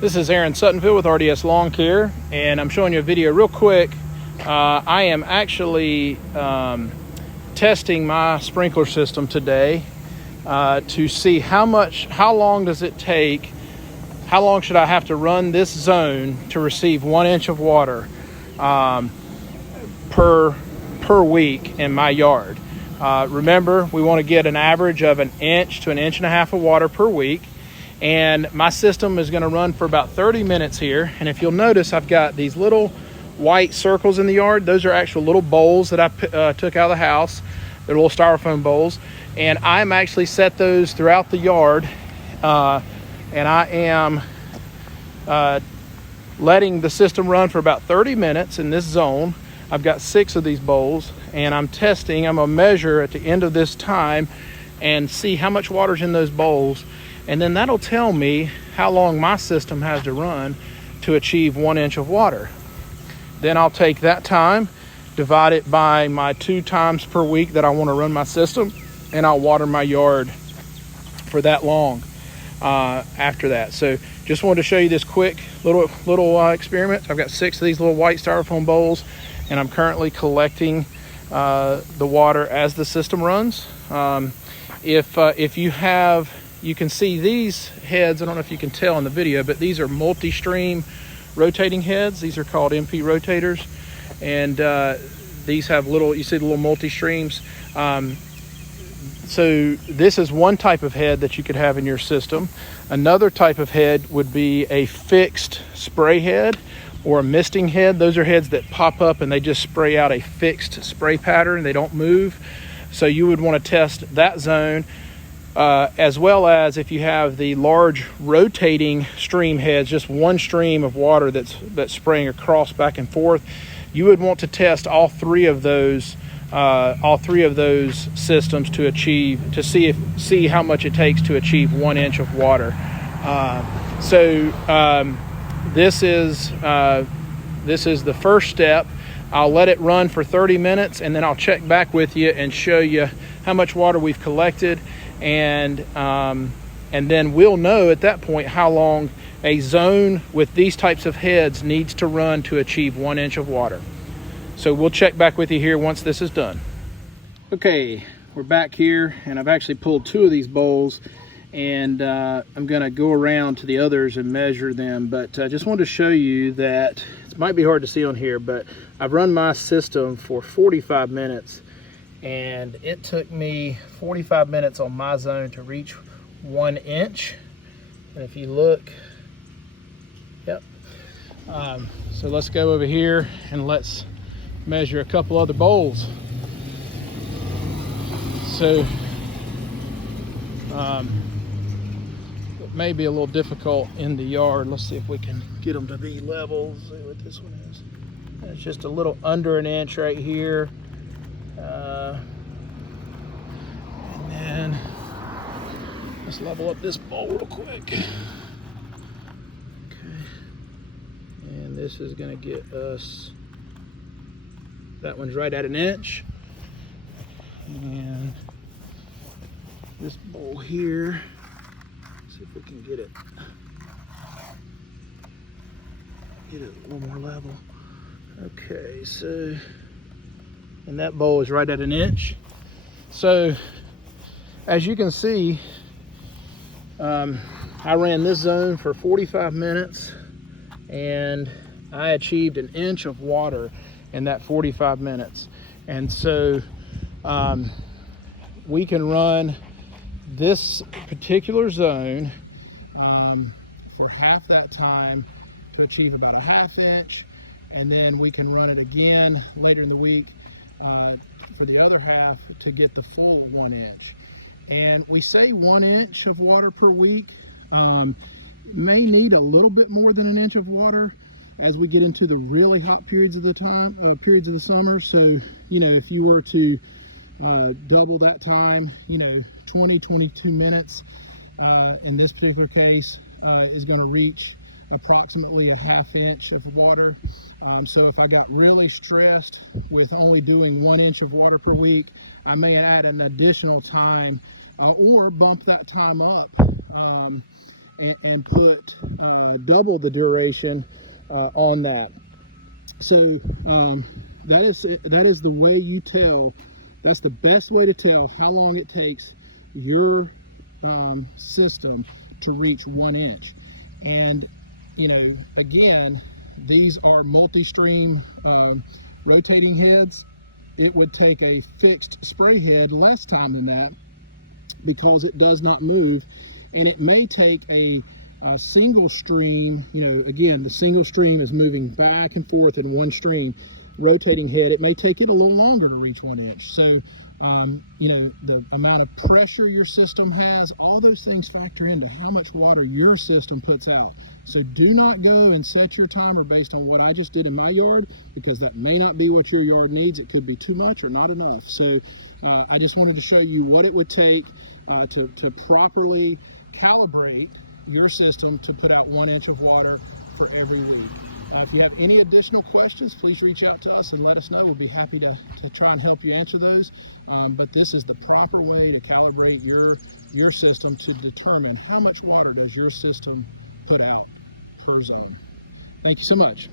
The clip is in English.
This is Aaron Suttonfield with RDS Lawn Care, and I'm showing you a video real quick. I am actually testing my sprinkler system today to see how long does it take, how long should I have to run this zone to receive 1 inch of water per week in my yard. Remember, we want to get an average of 1 inch to 1.5 inches of water per week. And my system is going to run for about 30 minutes here. And if you'll notice, I've got these little white circles in the yard. Those are actual little bowls that I took out of the house. They're little styrofoam bowls. And I'm actually set those throughout the yard. And I am letting the system run for about 30 minutes in this zone. I've got 6 of these bowls. And I'm testing. I'm going to measure at the end of this time and see how much water's in those bowls. And then that'll tell me how long my system has to run to achieve 1 inch of water. Then I'll take that time, divide it by my 2 times per week that I want to run my system, and I'll water my yard for that long after that. So just wanted to show you this quick little experiment. I've got 6 of these little white styrofoam bowls, and I'm currently collecting the water as the system runs. If you can see these heads. I don't know if you can tell in the video, but these are multi-stream rotating heads. These are called MP rotators. And these have you see the little multi-streams. So this is one type of head that you could have in your system. Another type of head would be a fixed spray head or a misting head. Those are heads that pop up and they just spray out a fixed spray pattern. They don't move. So you would want to test that zone. As well as if you have the large rotating stream heads, just one stream of water that's spraying across back and forth, you would want to test all three of those systems to see how much it takes to achieve 1 inch of water. This is the first step. I'll let it run for 30 minutes and then I'll check back with you and show you how much water we've collected. And then we'll know at that point how long a zone with these types of heads needs to run to achieve 1 inch of water. So we'll check back with you here once this is done. Okay, we're back here and I've actually pulled 2 of these bowls, and I'm going to go around to the others and measure them. But I just wanted to show you that it might be hard to see on here, but I've run my system for 45 minutes. And it took me 45 minutes on my zone to reach 1 inch. And if you look, yep. So let's go over here and let's measure a couple other bowls. So it may be a little difficult in the yard. Let's see if we can get them to be level. See what this one is. It's just a little under 1 inch right here. And then let's level up this bowl real quick. Okay, and this is going to get us, that one's right at 1 inch, and this bowl here, see if we can get it a little more level. Okay, so, and that bowl is right at 1 inch. So as you can see, I ran this zone for 45 minutes and I achieved 1 inch of water in that 45 minutes. And so we can run this particular zone for half that time to achieve about 1/2 inch, and then we can run it again later in the week for the other half to get the full 1 inch. And we say 1 inch of water per week. May need a little bit more than 1 inch of water as we get into the really hot periods of the summer. So, you know, if you were to double that time, 20-22 minutes in this particular case is going to reach approximately 1/2 inch of water. So if I got really stressed with only doing 1 inch of water per week, I may add an additional time or bump that time up and put double the duration on that. So that is the way you tell. That's the best way to tell how long it takes your system to reach 1 inch. And again, these are multi-stream rotating heads. It would take a fixed spray head less time than that because it does not move, and it may take a single stream. Again, the single stream is moving back and forth in one stream. Rotating head, it may take it a little longer to reach 1 inch. So the amount of pressure your system has, all those things factor into how much water your system puts out. So do not go and set your timer based on what I just did in my yard, because that may not be what your yard needs. It could be too much or not enough. So I just wanted to show you what it would take to properly calibrate your system to put out 1 inch of water for every week. If you have any additional questions, please reach out to us and let us know. We'll be happy to try and help you answer those. But this is the proper way to calibrate your system to determine how much water does your system put out per zone. Thank you so much.